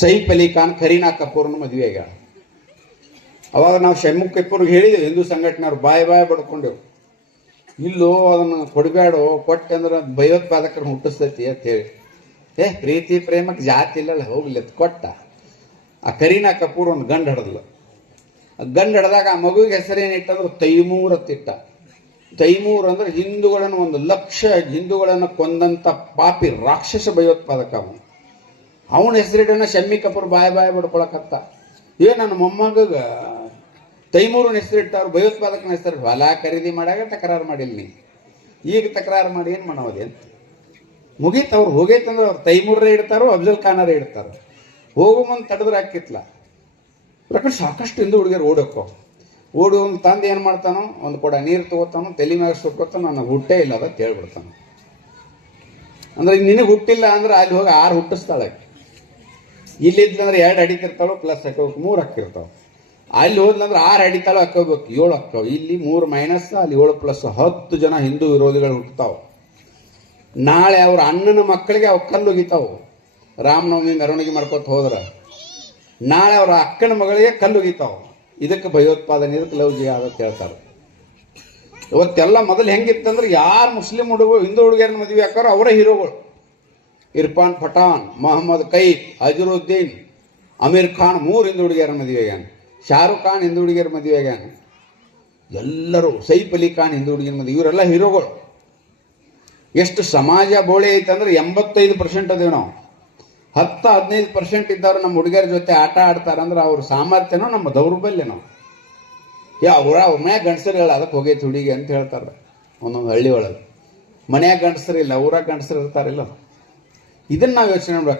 ಸೈಫ್ ಅಲಿ ಖಾನ್ ಕರೀನಾ ಕಪೂರ್ನ ಮದುವೆ ಆಗ್ಯಾಳ. ಅವಾಗ ನಾವು ಷಣ್ಮುಖ್ ಕಪೂರ್ಗೆ ಹೇಳಿದೆವು, ಹಿಂದೂ ಸಂಘಟನೆಯವ್ರು ಬಾಯ್ ಬಡ್ಕೊಂಡೆವು, ಇಲ್ಲೋ ಅದನ್ನು ಕೊಡಬೇಡೋ, ಕೊಟ್ಟೆ ಅಂದ್ರೆ ಭಯೋತ್ಪಾದಕರನ್ನ ಹುಟ್ಟಿಸ್ತೈತಿ ಅಂತ ಹೇಳಿ. ಪ್ರೀತಿ ಪ್ರೇಮಕ್ಕೆ ಜಾತಿ ಇಲ್ಲಲ್ಲ, ಹೋಗ್ಲಿ ಕೊಟ್ಟ. ಆ ಕರೀನಾ ಕಪೂರ್ ಒಂದು ಗಂಡು ಹಿಡಿದ್ಲು. ಗಂಡು ಹಿಡಿದಾಗ ಆ ಮಗುವಿಗೆ ಹೆಸರೇನಿಟ್ಟಂದ್ರೆ ತೈಮೂರ್ ಅತ್ತಿಟ್ಟ. ತೈಮೂರ್ ಅಂದ್ರೆ ಹಿಂದೂಗಳನ್ನು 1,00,000 ಹಿಂದೂಗಳನ್ನು ಕೊಂದಂತ ಪಾಪಿ ರಾಕ್ಷಸ ಭಯೋತ್ಪಾದಕ ಅವನು. ಅವನ ಹೆಸರಿಡೋಣ ಶಮ್ಮಿ ಕಪೂರ್ ಬಾಯ್ ಬಡ್ಕೊಳಕತ್ತ. ನನ್ನ ಮೊಮ್ಮಗ ತೈಮೂರನ ಹೆಸರಿಟ್ಟವ್ರು, ಭಯೋತ್ಪಾದಕನ ಹೆಸರು. ಹೊಲ ಖರೀದಿ ಮಾಡಾಗ ತಕರಾರು ಮಾಡಿಲ್ಲ ನೀ, ಈಗ ತಕರಾರು ಮಾಡಿ ಏನು ಮಾಡೋದೆ ಅಂತ ಮುಗೀತು. ಅವ್ರು ಹೋಗೈತಂದ್ರೆ ಅವ್ರು ತೈಮೂರೇ ಇಡ್ತಾರೋ ಅಫ್ಜಲ್ ಖಾನರೇ ಇಡ್ತಾರೋ, ಹೋಗೋ ಮುಂದೆ ತಡೆದ್ರೆ ಹಾಕಿತ್ಲ. ಪ್ರಕೃತಿ ಸಾಕಷ್ಟು ಹಿಂದೂ ಹುಡುಗಿಯರು ಓಡಿ ಒಂದು ತಂದು ಏನು ಮಾಡ್ತಾನೋ, ಒಂದು ಕೊಡ ನೀರು ತಗೋತಾನೋ, ತಲೆ ಮ್ಯಾಗ ಸುಕ್ಕೋತಾನೋ, ನನಗೆ ಹುಟ್ಟೇ ಇಲ್ಲ ಅದ ಹೇಳ್ಬಿಡ್ತಾನೆ. ಅಂದ್ರೆ ನಿನಗೆ ಹುಟ್ಟಿಲ್ಲ ಅಂದ್ರೆ ಅಲ್ಲಿ ಹೋಗಿ 6 ಹುಟ್ಟಿಸ್ತಾಳೆ. ಇಲ್ಲಿದ್ದಂದ್ರೆ 2 ಅಡಿತಿರ್ತಾಳು, ಪ್ಲಸ್ ಹಾಕೋಬೇಕು 3 ಹಾಕಿರ್ತಾವೆ. ಅಲ್ಲಿ ಹೋದ್ಲಂದ್ರೆ 6 ಅಡಿತಾಳು ಹಾಕೋಬೇಕು, 7 ಹಾಕವು. ಇಲ್ಲಿ 3 ಮೈನಸ್, ಅಲ್ಲಿ 7 ಪ್ಲಸ್, 10 ಜನ ಹಿಂದೂ ವಿರೋಧಿಗಳು ಹುಟ್ಟುತ್ತಾವೆ. ನಾಳೆ ಅವ್ರ ಅಣ್ಣನ ಮಕ್ಕಳಿಗೆ ಅವು ಕಲ್ಲು ಒಗಿತಾವು. ರಾಮನವಮಿ ಮೆರವಣಿಗೆ ಮಾಡ್ಕೊತ ಹೋದ್ರ ನಾಳೆ ಅವ್ರ ಅಕ್ಕನ ಮಗಳಿಗೆ ಕಲ್ಲು ಒಗಿತಾವ. ಇದಕ್ಕೆ ಭಯೋತ್ಪಾದನೆ, ಇದಕ್ಕೆ ಲವ್ ಜಿಹಾದ್ ಅಂತ ಹೇಳ್ತಾರೆ. ಇವತ್ತೆಲ್ಲ ಮೊದಲು ಹೆಂಗಿತ್ತಂದ್ರೆ ಯಾರು ಮುಸ್ಲಿಂ ಹಿಂದೂ ಹುಡುಗಿಯರನ್ನ ಮದುವೆ ಹಾಕಾರೋ ಅವರೇ ಹೀರೋಗಳು. ಇರ್ಫಾನ್ ಪಠಾನ್, ಮೊಹಮ್ಮದ್ ಕೈಫ್, ಅಜರುದ್ದೀನ್, ಅಮೀರ್ ಖಾನ್ 3 ಹಿಂದೂ ಹುಡುಗಿಯರ ಮದುವೆ ಆಗ್ಯಾನ. ಶಾರುಖ್ ಖಾನ್ ಹಿಂದೂ ಹುಡುಗಿಯರ ಮದುವೆ ಆಗ್ಯಾನ. ಎಲ್ಲರೂ ಸೈಫ್ ಅಲಿ ಖಾನ್ ಹಿಂದೂ ಹುಡುಗಿಯರ ಮದುವೆ. ಇವರೆಲ್ಲ ಹೀರೋಗಳು. ಎಷ್ಟು ಸಮಾಜ ಬೋಳೆ ಐತಂದ್ರೆ 85% ಅದೇವು ನಾವು. 10-15% ಇದ್ದವ್ರು ನಮ್ಮ ಹುಡುಗಿಯರ ಜೊತೆ ಆಟ ಆಡ್ತಾರಂದ್ರೆ ಅವ್ರ ಸಾಮರ್ಥ್ಯನೋ ನಮ್ಮ ದೌರ್ಬಲ್ಯನೋ. ಅವ್ರ ಮನ್ಯಾಗ ಗಂಡಸರಿಲ್ಲ, ಅದಕ್ಕೆ ಹೋಗೈತಿ ಹುಡುಗಿ ಅಂತ ಹೇಳ್ತಾರೆ ಒಂದೊಂದು ಹಳ್ಳಿ ಒಳಗೆ. ಮನ್ಯಾಗ ಗಂಡಸರಿಲ್ಲ, ಊರಾಗ ಗಂಡಸರು ಇರ್ತಾರಿಲ್ಲ. ಇದನ್ನ ನಾವು ಯೋಚನೆ ಮಾಡ್ಬೇಕು.